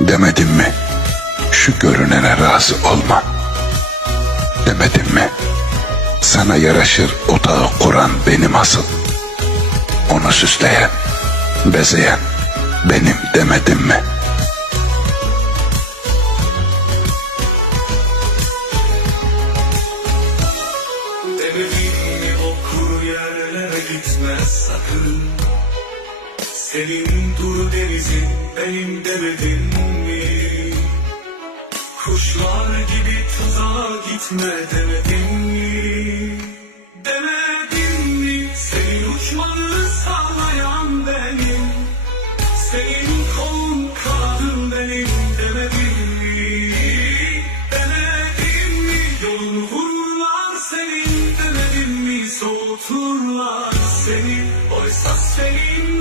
Demedim mi? Şu görünene razı olma. Demedim mi? Sana yaraşır otağı kuran benim asıl. Onu süsleyen, bezeyen benim demedim mi? Demedim mi o kuru yerlere gitmez sakın senin duru denizin benim demedim mi? Kuşlar gibi tuzağa gitme demedim mi? Demedim mi? Senin uçmanı sağlayan benim Senin kolun kanadın benim demedim mi? Demedim mi? Yolunu vururlar senin demedim mi? Soğuturlar seni Oysa senin